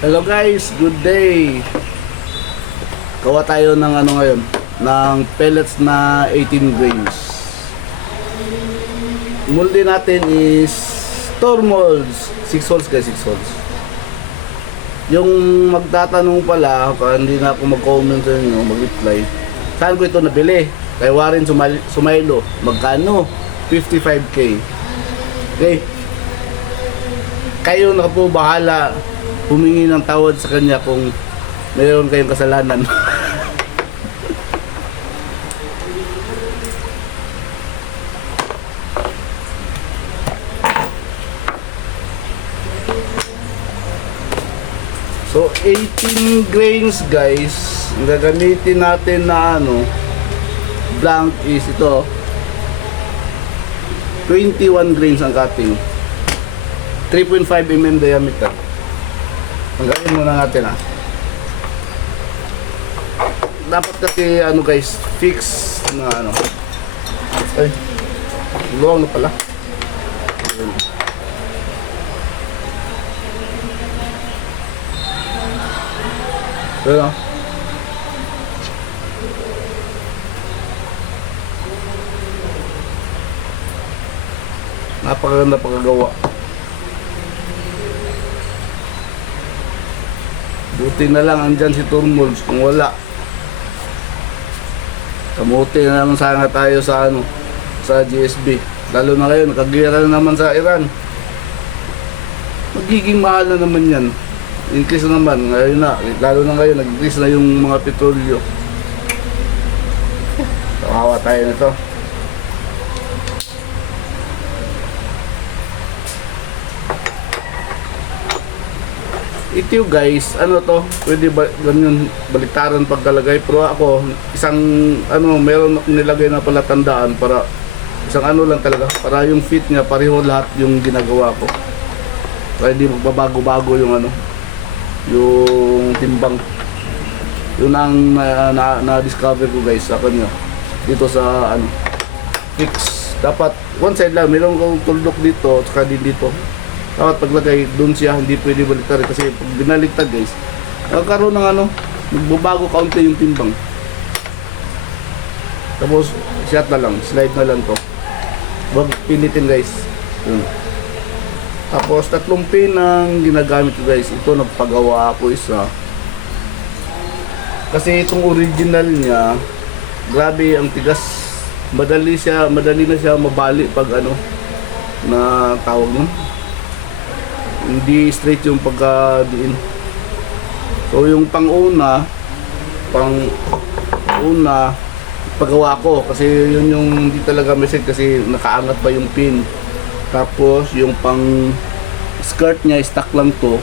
Hello guys, good day. Gawa tayo ng ano ngayon, ng pellets na 18 grains. Molde natin is store molds, 6 holes guys, 6 holes. Yung magtatanong pala, hindi na ako mag-comment sa inyo, mag-reply. Saan ko ito nabili? Kay Warren Sumailo. Magkano? 55k. Okay. Kayo na po bahala humingi ng tawad sa kanya kung mayroon kayong kasalanan. So 18 grains guys, ang gagamitin natin na ano blank is ito 21 grains ang cutting, 3.5 mm diameter. Hanggain muna natin dapat kasi ano guys, fix na ano. Ay, luwang na pala. Pero napakaganda pagkagawa. Buti na lang andyan si Turmolds, kung wala kamuti na naman sana tayo sa ano, sa GSB. Lalo na ngayon, nakagira na naman sa Iran. Magiging mahal na naman yan. Increase na naman, ngayon na, lalo na ngayon, nag-increase na yung mga petrolyo. Kawawa tayo nito. Ito guys, ano to, pwede ba ganyan baliktaran pagkalagay, pero ako isang ano, meron akong nilagay na pala tandaan para isang ano lang talaga, para yung fit niya pareho lahat yung ginagawa ko, para hindi magbabago-bago yung ano, yung timbang. Yun ang na-discover ko guys sa kanya dito sa ano, fix. Dapat one side lang, meron kong tuldok dito at saka din dito. Dapat paglagay doon siya, hindi pwede baliktad kasi pag binaliktad guys, nagkaroon ng ano, magbabago kaunti yung timbang. Tapos shot na lang, slide na lang to. Huwag pilitin guys. Yun. Tapos 3 pin ang ginagamit ko guys. Ito nagpagawa ako isa. Kasi itong original niya, grabe ang tigas. Madali na siya mabali pag ano na tawag mo. Hindi straight yung pagka-diin. So yung pang-una pagawa ko kasi yun yung hindi talaga message kasi nakaangat pa yung pin. Tapos yung pang skirt niya, stock lang to.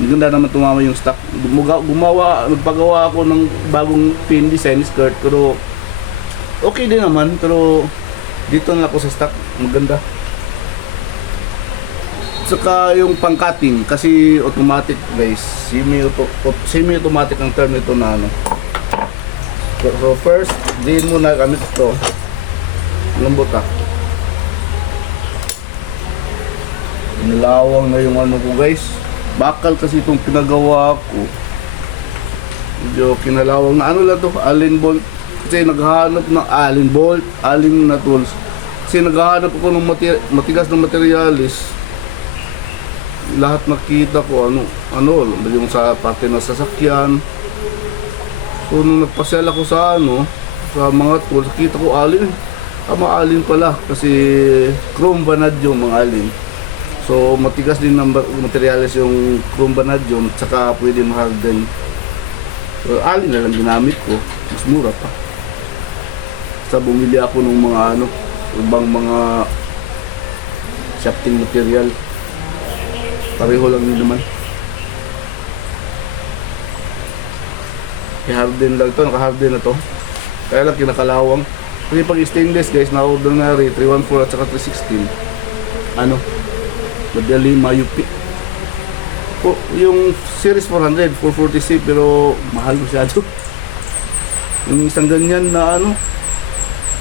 Hindi ganda naman tumama yung stock. Nagpagawa ako ng bagong pin design skirt pero okay din naman, pero dito na ako sa stock, maganda. Saka yung pang-cutting kasi automatic guys, semi-automatic ang term nito na ano. So first, diin muna gamit ito. Lambot Nilawang na yung ano ko guys. Bakal kasi itong pinagawa ko. Medyo kinalawang na ano lang to, Allen bolt. Kasi naghahanap ng Allen na tools. Kasi naghahanap ako ng matigas na materialis. Lahat nakita ko ano yung sa parte ng sasakyan. So nung nagpasyal ako sa sa mga tools, kita ko Allen. Allen pala kasi chrome vanadium mga Allen. So matigas din ng materials yung chrome vanadium, saka pwede ma-harden. So Allen na lang ginamit ko, mas mura pa. Sa bumili ako ng mga ibang mga shafting material. Pareho lang din naman. I-harden lang ito, naka-harden na to. Kaya lang kinakalawang. Kasi pag stainless guys, na-ordinary 314 at saka 316. Madali mayupi. Yung series 400, 440C pero mahal masyado. Yung isang ganyan na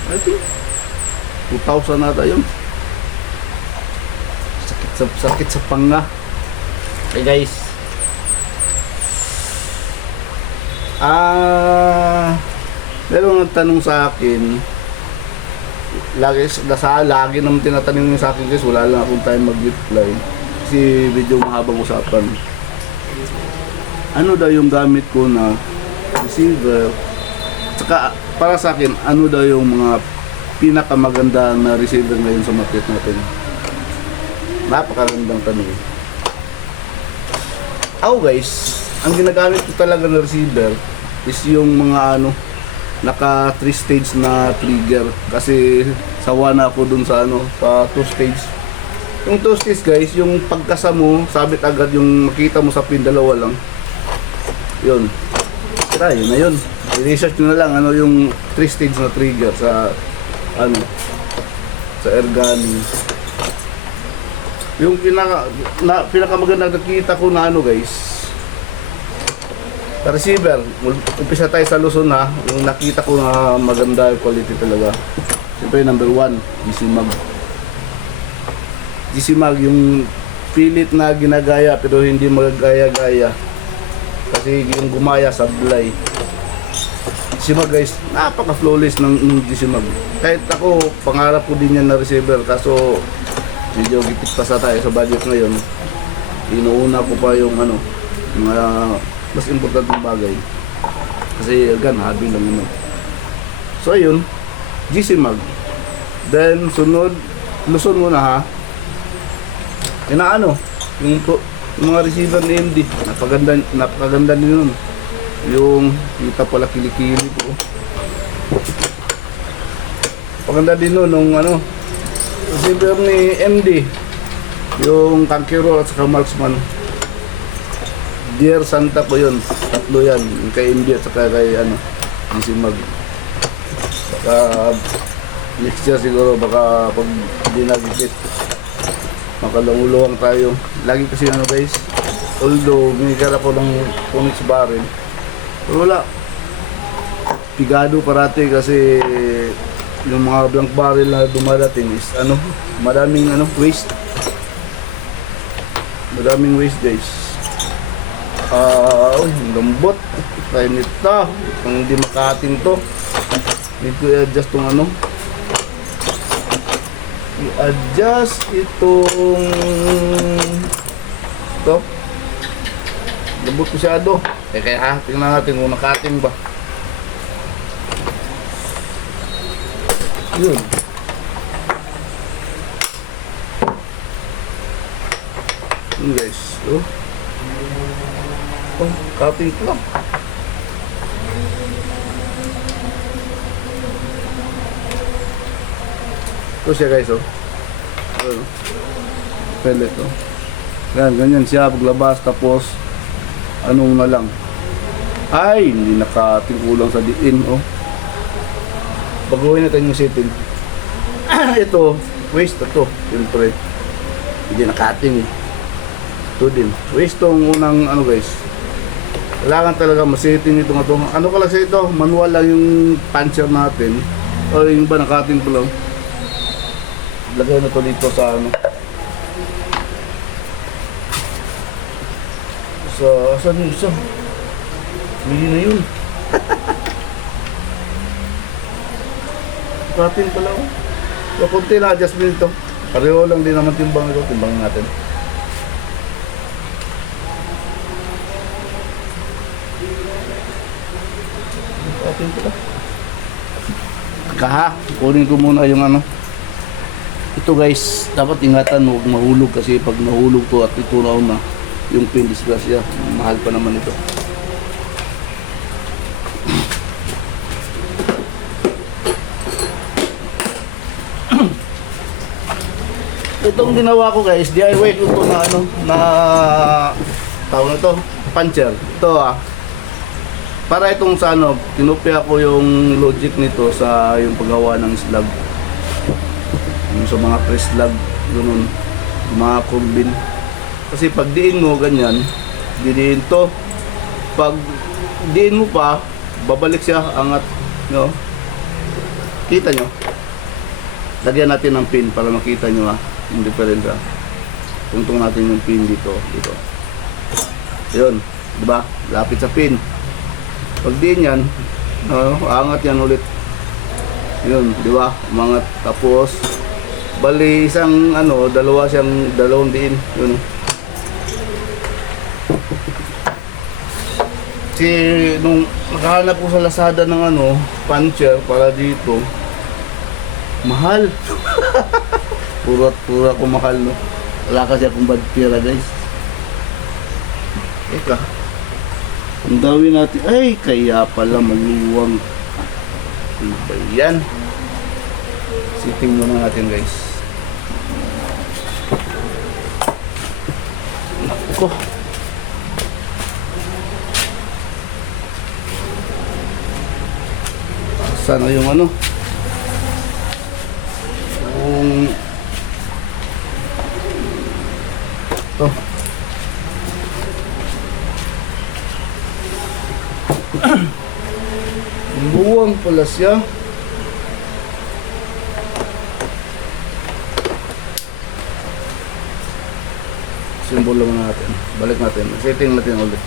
I think 2,000 nata yun. Sakit sa panga. Okay guys, Meron nagtanong sa akin, lagi naman tinatanong niya sa akin guys, wala lang akong time mag-reply. Kasi medyo mahabang usapan. Ano daw yung gamit ko na receiver? Tsaka para sa akin, ano daw yung mga pinakamaganda na receiver ngayon sa market natin? Napakagandang tanong. Ako guys, ang ginagamit ko talaga na receiver is yung mga naka 3 stage na trigger, kasi sawa na ako dun sa sa 2 stage. Yung 2 stage guys, yung pagkasa mo, sabit agad yung makita mo sa pin, dalawa lang. Yun. Tara, yun na yun. I-research nyo na lang yung 3 stage na trigger sa sa Ergani. Yung pinakamaganda nakita ko na guys, sa receiver, umpisa tayo sa Luzon ha, yung nakita ko na maganda yung quality talaga. Siyempre number 1, GC Mag. GC Mag, yung pilit na ginagaya pero hindi magagaya-gaya. Kasi yung gumaya sablay. GC Mag guys, napaka-flawless ng GC Mag. Kahit ako, pangarap ko din yan na receiver, kaso medyo gipit pa sa tayo sa budget ngayon. Inuuna ko pa yung mga mas importanteng bagay. Kasi again, hobby lang yun. So ayun, GC Mag. Then sunod, Luzon muna ha. Yung mga receiver ni MD, napakaganda din nun. Yung kita pala kilikili po. Paganda din nun nung receiver ni MD, yung Kankero at saka Marksman. Dear Santa po yun, tatlo yan, yung kay MD at saka kay GC Mag. Baka next year siguro, baka pag hindi nagigit, makalunguluwang tayo. Lagi kasi guys, although binigyan ako ng Onyx barrel, pero wala, pigado parati kasi yung mga blank barrel na dumadating is maraming waste. Maraming waste guys. Lambot. Tayo nito. Kung hindi makating to, need ko i-adjust tong i-adjust itong ito. Lambot masyado. Kaya tingnan natin kung nakating ba. Yun. Yun guys. Cutting ko lang. Ito siya guys pellet ganyan siya paglabas, tapos na lang, ay hindi nakating kulang sa diin baguhin natin yung setting. Ito waste ito, siyempre hindi nakating ito din waste tong unang guys. Kailangan talaga masetting ito ko lang sa ito, manual lang yung puncher natin o yung ba nakating ko lang. Lagay na to dito sa saan yung isa? Mili na yun. Katin pala so kunti na adjustment ito, pareho lang din naman timbang ito, timbang natin. Katin pala kunin ko muna yung ito guys, dapat ingatan, huwag mahulog kasi pag nahulog to at itunaw na yung pin, disgrasya, mahal pa naman ito. Itong ginawa ko guys, DIY ko to na tawag na to, puncher. Ito para itong sa tinupya ko yung logic nito sa yung paggawa ng slab. Yung sa mga press slab, ganun, mga kurbin. Kasi pag diin mo ganyan, diin to. Pag diin mo pa, babalik siya, angat, kita nyo. Lagyan natin ng pin para makita nyo yung diferensya. Tungtong natin yung pin dito. Yun, di ba? Lapit sa pin. Pag di yan, angat yan ulit. Yun, di ba? Umangat. Tapos, bali isang dalawang diin. Yun. Kasi nung nakahanap ko sa Lazada ng puncher para dito, mahal. Pura ko mahal, no? Wala kasi akong bad pera, guys. Eka. Ang gawin natin, ay, kaya pala maluwang. Ano ba yan? Sitting muna natin, guys. Nako. Sana yung yung ito. Buwang pala siya. Simbolo muna natin. Balik natin. Setting natin ulit.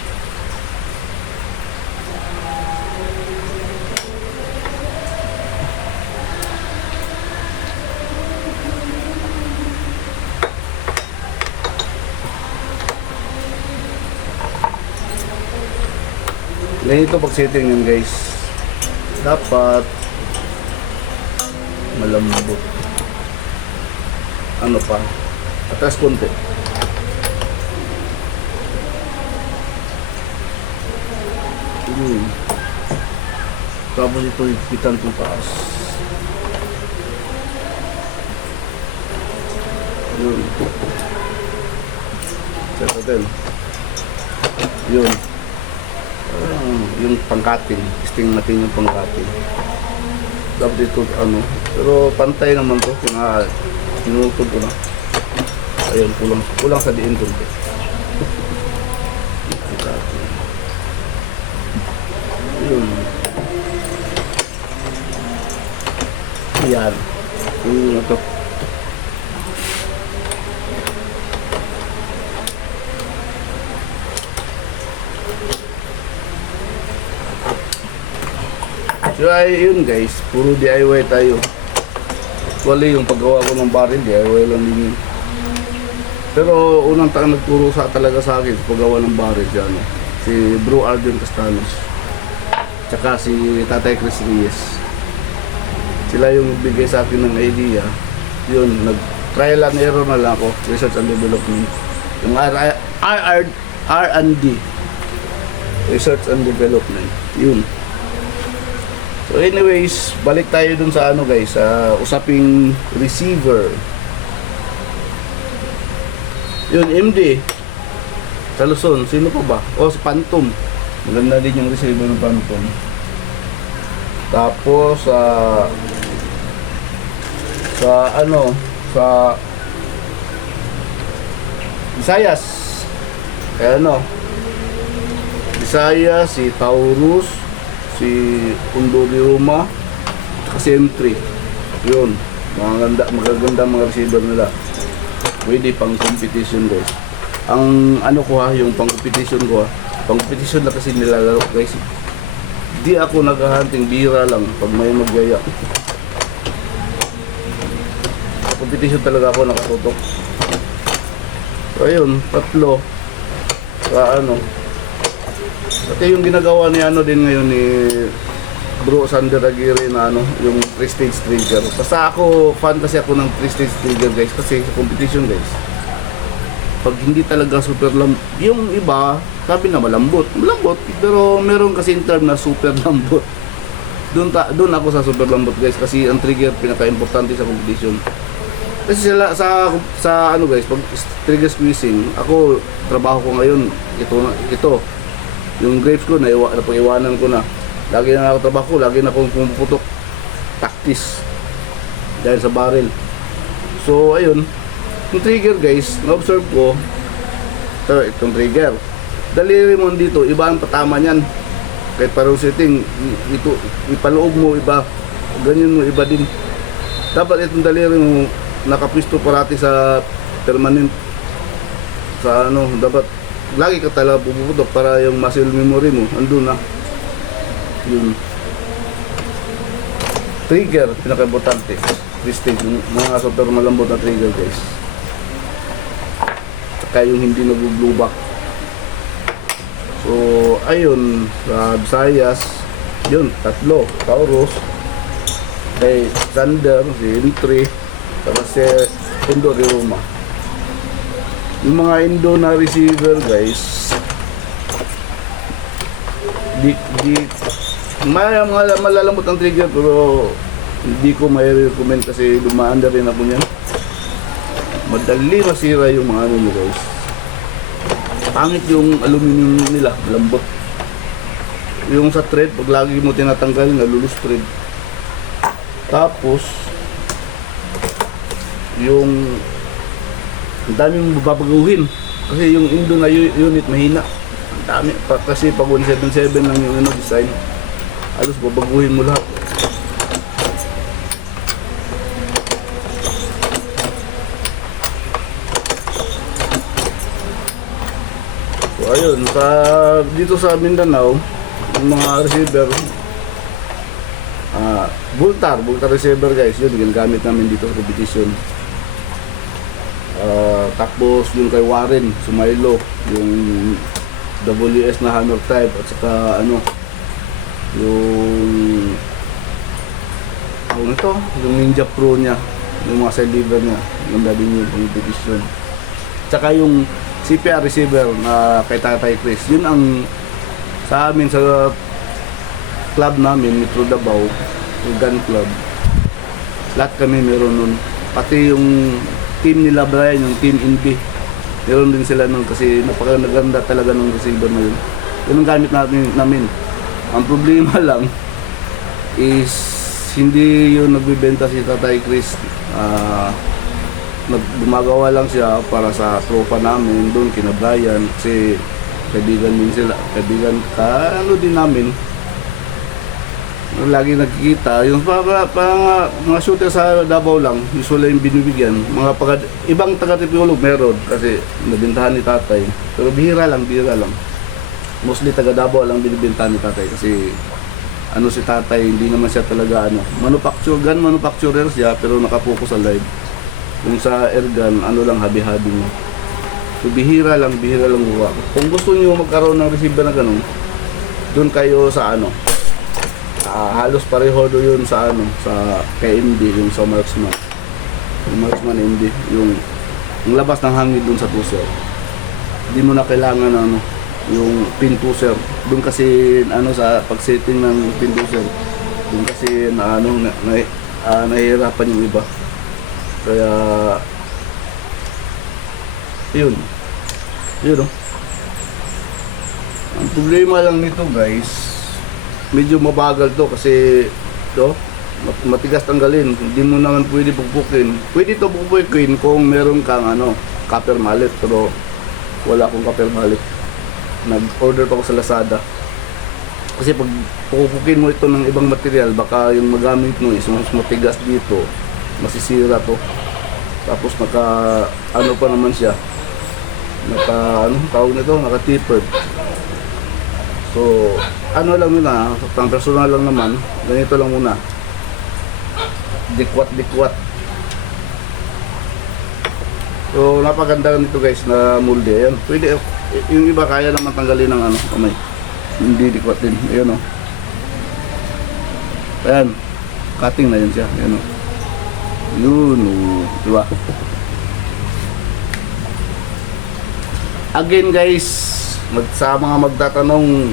Ganito pag setting yun, guys. Dapat malambot. Ano pa? Atas konti. Tapos ito ipitan itong taas. Yun. Set natin. Yun. Yung pangkating. Testing natin yung pangkating. Dapat ito pero pantay naman to. Tinutod ko na. Ayun, kulang sa diin konti. Yun. Yan. Yung ito. So ay yun, guys, puro DIY tayo. Actually yung paggawa ko ng baril, DIY lang din yun. Pero unang nagturo talaga sa akin paggawa ng baril si Bro Arden Castanos, tsaka si Tatay Chris Reyes. Sila yung bigay sa akin ng idea. Yun, nag-trial and error na lang ako, research and development. Yung R&D, research and development. Yun. So anyways, balik tayo dun sa guys, sa usaping receiver. Yun, MD sa Luzon, sino pa ba? Si Phantom. Maganda din yung receiver ng Phantom. Tapos sa Visayas. Visayas, si Taurus, si Undo de Roma, at si M3. Yun, magaganda mga receiver nila. Pwede pang competition, guys. Ang yung pang competition ko pang competition na kasi nilalaro, guys. Di ako naghahunting, bira lang pag may magyaya. Competition talaga ako nakatutok. So ayun, tatlo. Pati yung ginagawa ni din ngayon ni Bro Sander Aguirre na yung Prestige Trigger. Basta fan kasi ako ng Prestige Trigger, guys, kasi sa competition, guys, pag hindi talaga super lambot, yung iba sabi na malambot, pero meron kasi term na super lambot. Doon ako sa super lambot, guys, kasi ang trigger pinaka-importante sa competition. Kasi sila sa guys, pag trigger squeezing, ako trabaho ko ngayon ito yung grapes ko napag-iwanan ko na. Lagi na ako trabaho, lagi na akong pumuputok taktis dahil sa barrel. So ayun, yung trigger, guys, na-observe ko itong trigger, daliri mo dito, iba ang patama niyan. Kahit parang setting ito, ipaloob mo iba, ganyan mo iba din. Dapat itong daliri mo nakapisto parati sa permanent sa dapat lagi ka talaga puputok para yung muscle memory mo andun na. Yung trigger, pinaka-importante. Prestige, yung mga super malambot na trigger guys. Saka yung hindi nag-blue back. So, ayun, sa Visayas, yun, tatlo. Taurus, kay Sander, si Entry, saka si Indo Rioma. Yung mga Indo na receiver guys, mga malalambot ang trigger pero hindi ko may recommend kasi dumaan na rin ako niyan. Madali masira yung mga ano nyo guys. Pangit yung aluminum nila, lambot. Yung sa thread, pag lagi mo tinatanggal, nalulus thread. Tapos yung ang dami mong babaguhin kasi yung Indo na unit mahina. Ang dami pa kasi pag 177 lang yung ano design, halos babaguhin mo lahat. So ayun, dito sa Mindanao yung mga receiver, Bultar receiver guys, yun ginagamit namin dito sa competition. Tapos yung kay Warren Sumailo, yung WS na hammer type, at saka ano yung ito, yung Ninja Pro niya, yung mga side lever niya, yung din yung competition. Tsaka yung CPR receiver na kay Tatay Chris, yun ang sa amin sa club namin, Metro Davao, yung gun club, lahat kami meron nun. Pati yung team nila Brian, yung team NB, meron din sila nun kasi napakaganda talaga ng receiver na yun. Yun ang gamit namin. Ang problema lang is hindi yun nagbibenta si Tatay Chris. Gumagawa lang siya para sa tropa namin doon kina Brian kasi kaibigan din sila, kaibigan ano din namin. Lagi nagkikita yung mga shooter sa Davao lang usually yung binibigyan mga ibang taga-Tipolog meron kasi nabintahan ni Tatay pero bihira lang mostly taga Davao lang binibintahan ni Tatay kasi ano si Tatay hindi naman siya talaga gun manufacturer siya pero nakapokus sa live. Yung sa airgun ano lang habi-habi mo, so bihira lang gawa. Kung gusto niyo magkaroon ng receiver na ganun, doon kayo sa halos pareho do yun sa sa KMD, yung sa Marksman. Yung Marksman MD, yung labas ng hangin dun sa tuser. Hindi mo na kailangan yung pin tuser. Doon kasi sa pag-setting ng pin tuser, doon kasi nahihirapan yung iba. Kaya yun. Ang problema lang nito guys, medyo mabagal to kasi matigas tanggalin. Hindi mo naman pwede pupukpukin. Pwede to pupukpukin kung meron kang copper mallet, pero wala akong copper mallet. Nag-order pa ako sa Lazada. Kasi pag pupukpukin mo ito ng ibang material, baka yung magamit mo is mas matigas dito, masisira to. Tapos pa naman siya. Tawag nito, naka-tapered. So, lang muna, pang personal lang naman, ganito lang muna. Dikwat. So, napaganda nito guys na molde. Ayan, pwede, yung iba kaya naman tanggalin ng kamay. Hindi dikwat din. Ayan Ayan, cutting na yan siya. Ayan Yun, diba? Again guys, sa mga magtatanong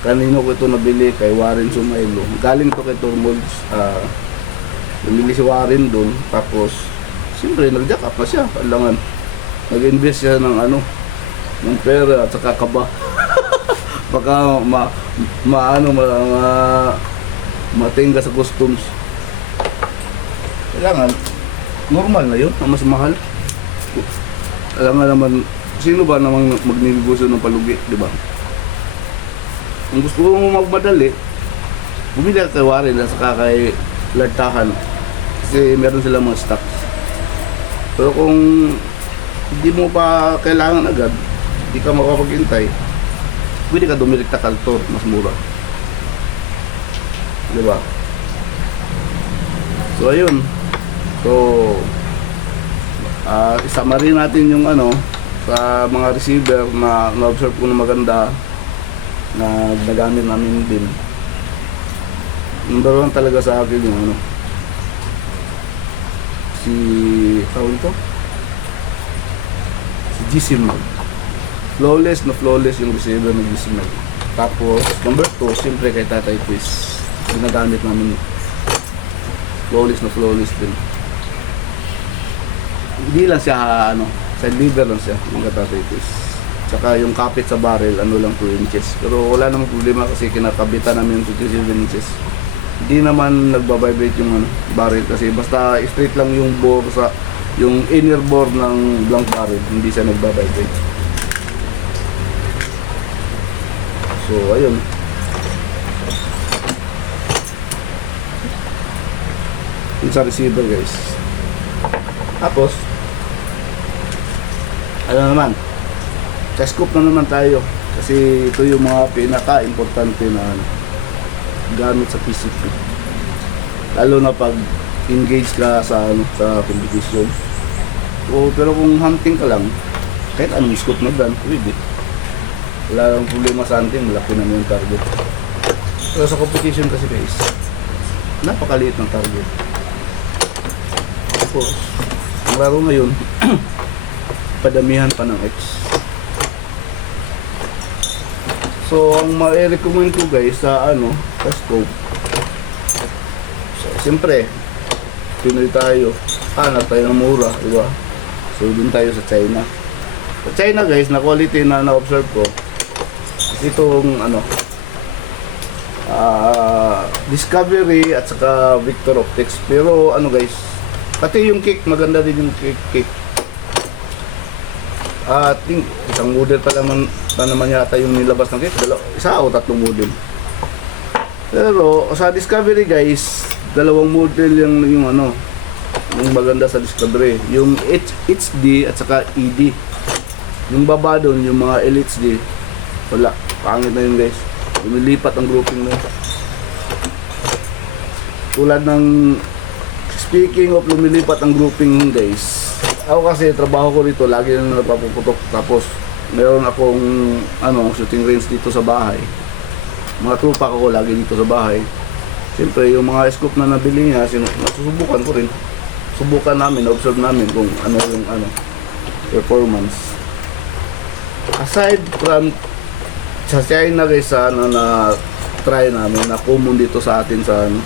kanino ko ito nabili, kay Warren Sumailo. Galing to kay Turmolds. Nabili si Warren doon. Tapos siyempre nag-jack up na siya. Alangan nag-invest siya ng ng pera at saka kaba. Baka matingga sa customs. Kailangan normal na yun, mas mahal. Alangan naman, sino ba namang magnegosyo ng palugi, di ba? Kung gusto mo magmadali, bumili ka kay Warren at saka kay Lartahan kasi meron silang mga stocks. Pero kung hindi mo pa kailangan agad, hindi ka makapaghintay, pwede ka dumirekta Kaltor, mas mura. di ba? So ayun. So isama rin natin yung ano sa mga receiver na na-observe ko na maganda na nagamit namin din. Number 1 talaga sa akin yung ano, si tawag ito? Si GC Mag. Flawless na flawless yung receiver ng GC Mag. Tapos number 2, siyempre kay Tatay Quiz, ginagamit namin. Flawless na flawless din. Hindi lang siya ano, side leader lang siya yung Tatay Quiz. Tsaka yung kapit sa barrel, ano lang 2 inches. Pero wala namang problema kasi kinakabitan namin yung 27 inches. Hindi naman nagbabibrate yung ano, barrel kasi basta straight lang yung bore sa yung inner bore ng blank barrel, hindi siya nagbabibrate. So ayun. Yung sa receiver guys. Tapos ano naman, scope na naman tayo kasi ito yung mga pinaka-importante na ano, gamit sa PCP, lalo na pag engage ka sa ano, sa competition. So, pero kung hunting ka lang, kahit anong scope na gun, pwede. Wala lang problema sa hunting, malaki naman yung target. Pero sa competition kasi guys, napakaliit ng target. Tapos ang laro ngayon padamihan pa ng X. So ang ma-recommend ko guys sa ano, sa scope, so, siyempre Pinoy tayo, hanap tayo ng mura, diba? So dun tayo sa China. Sa China guys, na quality na na-observe ko, itong ano, Discovery at saka Victor Optics. Pero ano guys, pati yung kick, maganda din yung kick. Think isang model pa naman yata yung nilabas ng kick, isa o tatlong model. Pero sa Discovery guys, dalawang model yung ano, yung maganda sa Discovery, yung HD at saka ED. Yung baba doon, yung mga LHD, wala, pangit na yun guys. Lumilipat ang grouping mo. Tulad ng, speaking of lumilipat ang grouping guys, ako kasi trabaho ko dito, lagi na napapuputok. Tapos meron akong ano, shooting range dito sa bahay. Mga trupa ko lagi dito sa bahay. Siyempre yung mga scope na nabili niya, nasusubukan ko rin. Subukan namin, observe namin kung ano yung ano, performance. Aside from sa China guys, ano na try namin na common dito sa atin sa ano,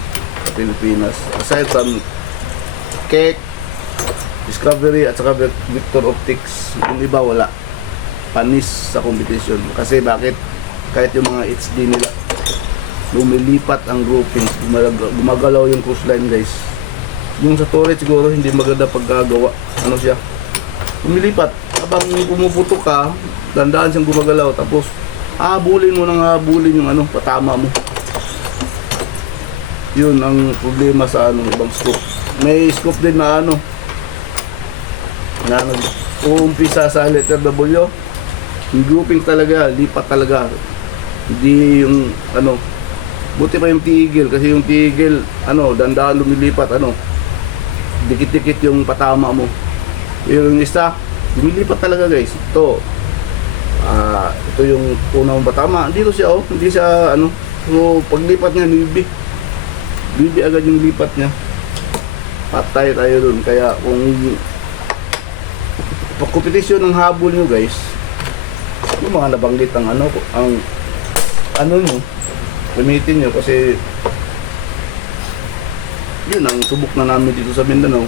sa Pilipinas. Aside from Keck, Discovery at saka Victor Optics, yung iba wala. Panis sa competition. Kasi bakit? Kahit yung mga HD nila, lumilipat ang groupings, gumagalaw yung cruise line guys. Yung sa turret siguro hindi maganda pagkagawa. Ano siya? Lumilipat. Habang pumuputok ka, dandaan siyang gumagalaw. Tapos habulin mo nang habulin yung ano, patama mo. Yun ang problema sa ano, ibang scope. May scope din na ano, na nag-uumpisa sa letter W, yung grouping talaga, lipat talaga. Hindi yung ano, buti pa yung tigil, kasi yung tigil, ano, dandaan lumilipat, ano, dikit-dikit yung patama mo. Yung isa, lumilipat talaga guys. Ito yung unang patama. Dito siya, oh, hindi siya, ano, so paglipat niya, bibi agad yung lipat niya. Patay tayo dun. Kaya kung pag-competition ng habol nyo guys, yung mga nabanggit ang ano nyo, gamitin nyo kasi yun ang subok na namin dito sa Mindanao.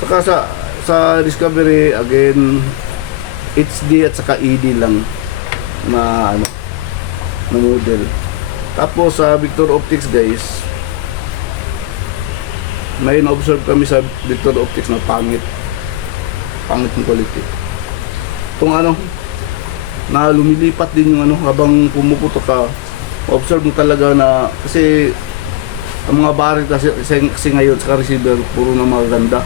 Saka sa Discovery again, HD at saka ED lang na ano, na model. Tapos sa Victor Optics guys, may na-observe kami sa Victor Optics na pangit ng quality. Kung ano, na lumilipat din yung ano, habang pumuputok ka, observe mo talaga na, kasi ang mga barrel kasi ngayon sa receiver, puro na maganda.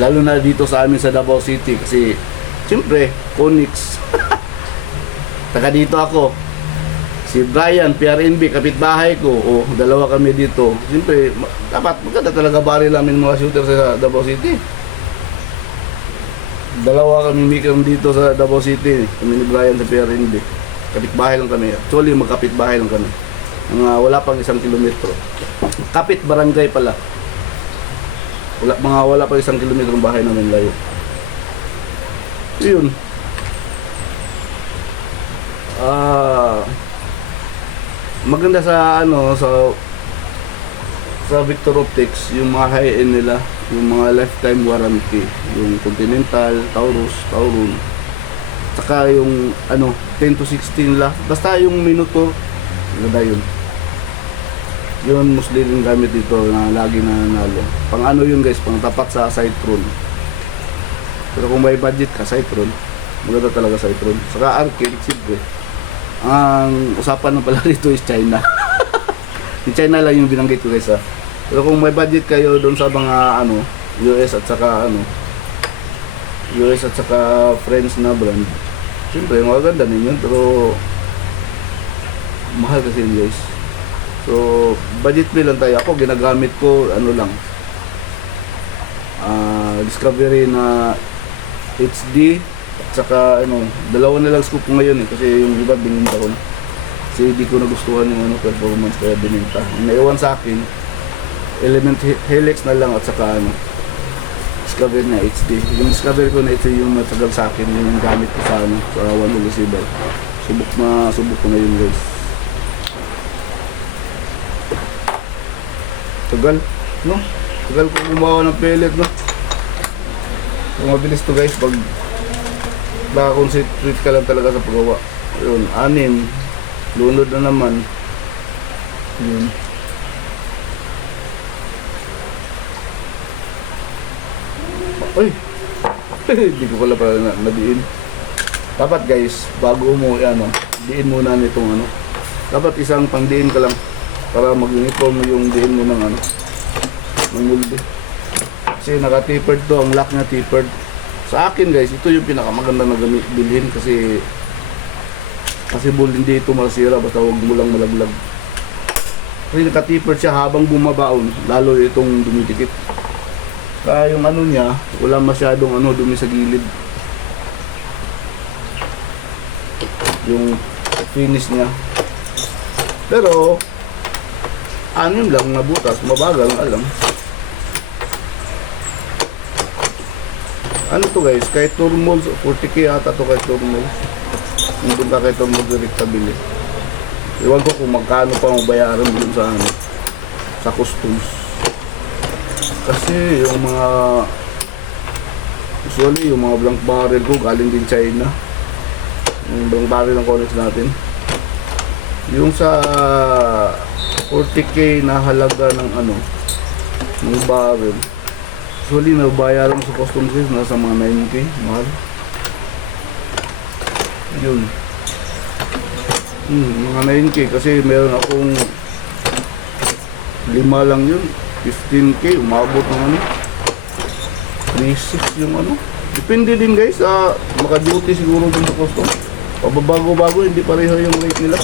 Lalo na dito sa amin sa Davao City, kasi siyempre, Onyx. Taga dito ako. Si Brian, PRNB, kapitbahay ko. O, dalawa kami dito. Siyempre, dapat maganda talaga baril namin mga shooter sa Davao City. Dalawa kami mikron dito sa Davao City. Kami ni Brian sa PRNB. Kapitbahay lang kami. Actually, magkapitbahay lang kami. Wala pang 1 kilometro. Kapit barangay pala. Wala pang 1 kilometro ang bahay namin layo. Yun. Maganda sa sa Victor Optics yung mga high-end nila, yung mga lifetime warranty, yung Continental, Taurus, Tauron, saka yung 10 to 16 la, basta yung Minotaur, ganda yun. Yun mostly rin gamit dito na lagi na nanalo. Pang yun guys, pang tapat sa Cytron. Pero kung may budget ka, Cytron, maganda talaga Cytron. Saka arcade, siyempre. Ang usapan na pala dito is China. Yung China lang yung binanggit ko guys ha. Pero kung may budget kayo doon sa mga US at saka US at saka friends na brand, siyempre magaganda din yun, pero mahal kasi yun guys. So budget bill lang tayo. Ako ginagamit ko lang Discovery na HD at saka dalawa na lang scoop ko ngayon kasi yung iba bininta ko na. Kasi hindi ko nagustuhan yung performance kaya bininta. Yung naiwan sa akin Element Helix na lang at saka Discovery na HD. Yung Discovery ko na ito yung matagal sa akin, yung gamit ko sa sa one receiver. Subok ko na yun guys. Tagal, no? Tagal ko gumawa ng pellet, no? So, mabilis to guys pag nakakonsentrate ka lang talaga sa paggawa. Yun, 6 lunod na naman. Yun. Uy! Hindi ko pala nadiin. Dapat guys, bago mo diin muna nitong dapat isang pangdiin ka lang para mag-uniform yung diin mo ng ng mulde. Kasi naka-tapered to, ang lock na tapered. Sa akin guys, ito yung pinakamaganda na bilhin kasi possible hindi ito masira basta huwag mo lang malaglag. Kasi naka-tapered siya habang bumabaon, lalo itong dumidikit. Kaya yung niya, wala masyadong dumi sa gilid. Yung finish niya. Pero anim lang na butas, mabagal nga lang. To guys, kay Turmol, 40k ata to kay Turmol. Hindi ka kay Turmol direct bili. Iwan ko kung magkano pa mabayaran dun sa customs. Kasi yung mga usually yung mga blank barrel ko galing din China. Yung blank barrel ng Connex natin. Yung sa 40k na halaga ng ng barrel, usually nabayaran sa customs guys nasa mga 9k, mahal. Yun. Mga 9k kasi meron akong 5 lang yun. 15k, umabot ng 36 yung depende din guys, maka-duty siguro dun sa custom. Pababago-bago, hindi pareho yung rate nila.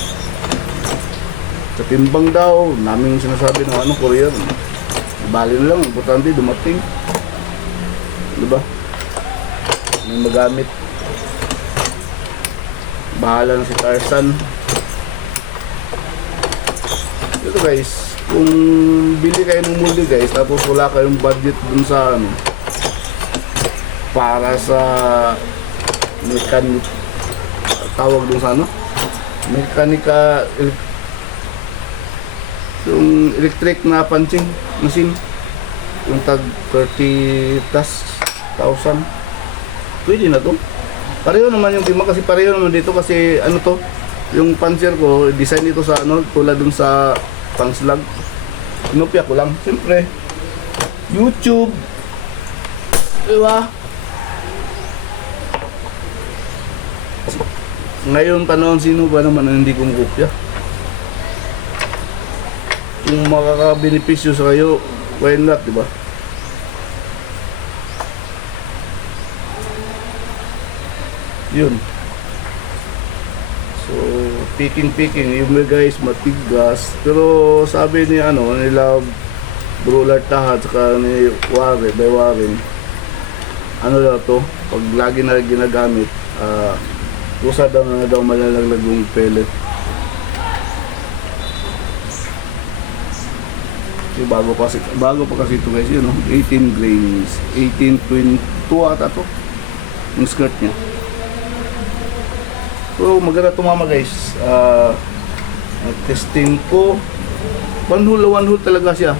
Sa timbang daw, namin sinasabi ng courier, bali na lang, importante dumating. Diba? May magamit. Bahala na si Tarzan. Ito guys, kung bili kayo ng mulde guys tapos wala kayong budget dun sa para sa mechanic, tawag dun sa mechanica, yung electric na punching machine, yung tag 30,000, pwede na to. Pareho naman yung bima kasi pareho naman dito kasi to, yung puncher ko design ito sa tulad dun sa pang slug. Inopya ko lang. Siyempre, YouTube. Diba? Ngayon panahon, sino ba naman ang hindi kong kopya? Kung makakabenepisyo sa kayo, why not, diba? Yun. So, picking, yung mga guys matigas. Pero sabi ni nila Bro Lartahat saka ni Warren, ano daw to, pag lagi na ginagamit, kusa daw na daw malalaglag yung pellet. So, bago pa kasi ito guys, yun, 18 grains, 18.2 ata to, yung skirt niya. So, maganda tumama guys. Testing ko. One hole talaga siya.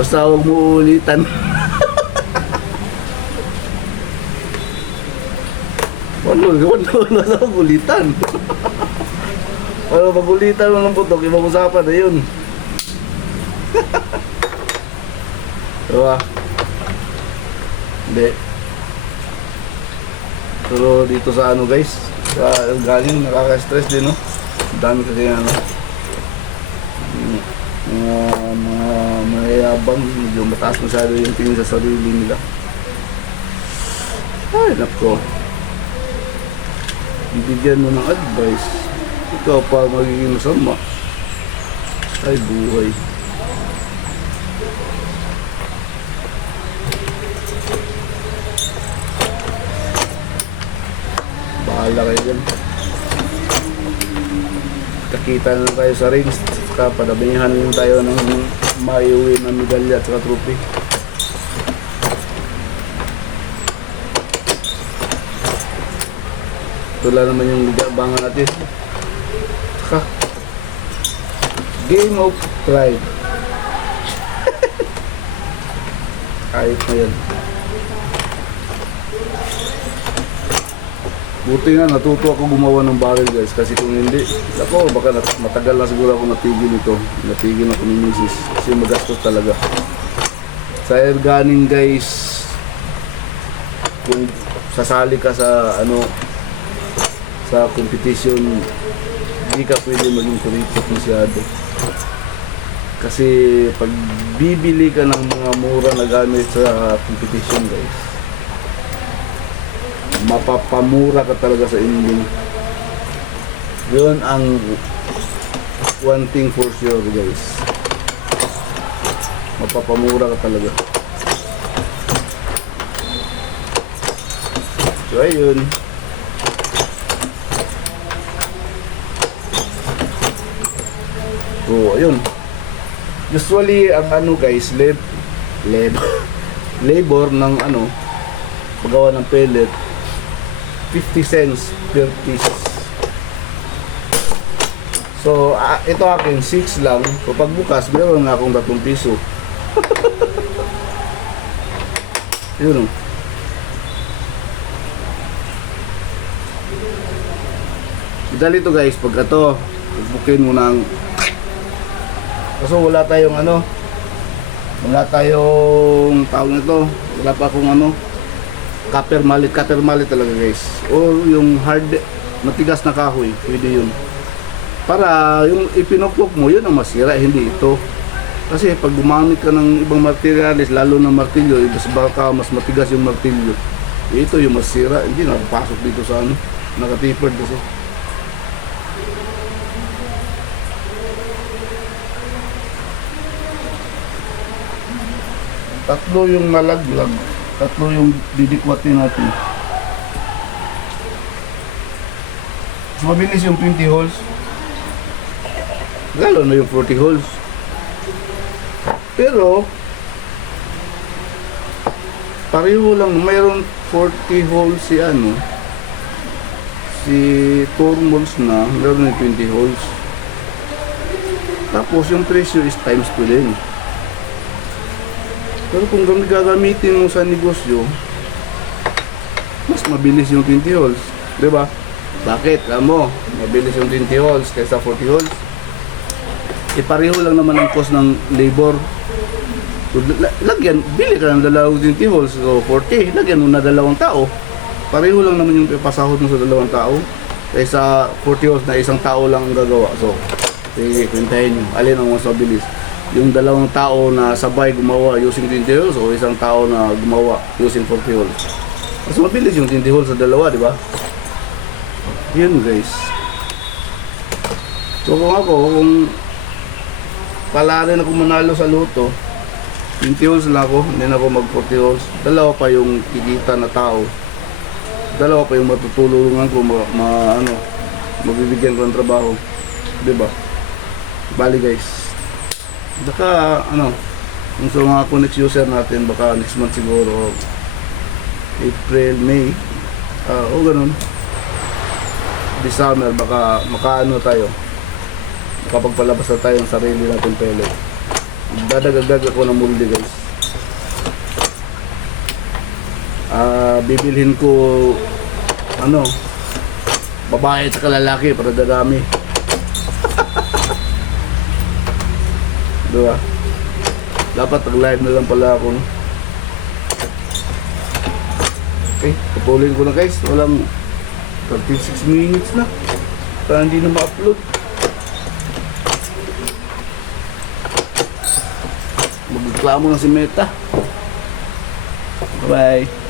Basta huwag mo ulitan. one hole. Basta huwag ulitan. Para pag-ulitan mo ng putok, ibang usapan na yun. Diba? Hindi. Pero dito sa guys, galing nakaka-stress din, no? Dami kasi mga mayabang, medyo mataas masyado yung tingin sa sarili nila. Ay, nako. Bibigyan mo ng advice, ikaw pa magiging masama. Ay, buhay. Bahala kayo dyan. Kakita na tayo sa rings. Saka padamihan din tayo ng maiuwi na medalya at saka trophy. Tula naman yung ligabangan natin. Saka Game of Pride. Kahit na yan. Buti nga natuto ako gumawa ng barrel guys, kasi kung hindi, ako baka matagal na siguro ako natigil ito. Natigil ako ni Mrs. kasi magastos talaga. Sa air gunning guys, kung sasali ka sa sa competition, hindi ka pwede maging kuripot masyado. Kasi pag bibili ka ng mga mura na gamit sa competition guys, mapapamura ka talaga sa ending. Yun ang one thing for sure guys, mapapamura ka talaga. So ayun, ayun, usually ang guys, labor ng paggawa ng pellet 50 cents per piece. So, ito akin 6 lang. So, pagbukas, meron na akong 3 piso. Yun. Dali ito guys, pag ito, bukin mo ng... Kaso wala tayong wala tayong tawag nito. Wala pa akong copper mallet talaga guys, o yung hard matigas na kahoy, pwede yun para yung ipinoklok mo, yun ang masira, hindi ito. Kasi pag gumamit ka ng ibang materials, lalo na martilyo, baka mas matigas yung martilyo, ito yung masira, hindi nakapasok dito sa nakatipad kasi. Tatlo yung nalaglag, tatlo yung didikwatin natin. Mas mabilis yung 20 holes, lalo na yung 40 holes. Pero pareho lang, mayroon 40 holes si Tormals na, mayroon yung 20 holes. Tapos yung presyo is times 2 din. Pero kung gagamitin mo sa negosyo, mas mabilis yung 20 holes, di ba? Bakit? Alam mo, mabilis yung 20 holes kaysa 40 holes. Pareho lang naman ang cost ng labor. So, lagyan, bili ka ng 20 holes, so 40, lagyan mo na 2 tao. Pareho lang naman yung pasahod mo sa 2 tao kaysa 40 holes na isang tao lang ang gagawa. So, sige, kwentahin nyo, alin ang mas mabilis? Yung 2 tao na sabay gumawa using 20 holes o isang tao na gumawa using 40 holes? Mas mabilis yung 20 holes sa 2, di ba? Yun guys. So kung pala rin ako manalo sa loto, 20 holes lang ako, hindi na ako mag 40 holes. Dalawa pa yung kikita na tao. Dalawa pa yung matutulungan ko, mabibigyan ko ng trabaho. Diba? Bali guys. Baka yung sa mga Connex user natin, baka next month siguro, April, May, o ganun. This summer, baka makaano tayo. Makapagpalabas na tayo ng sarili natin pellet. Dadagdag ako ng muldi guys. Bibilhin ko babae at lalaki para dadami. Diba? Dapat nag-live na lang pala ako. Okay, putulin ko na guys. Walang 36 minutes na. Para hindi na ma-upload. Magreklamo na si Meta. Bye-bye.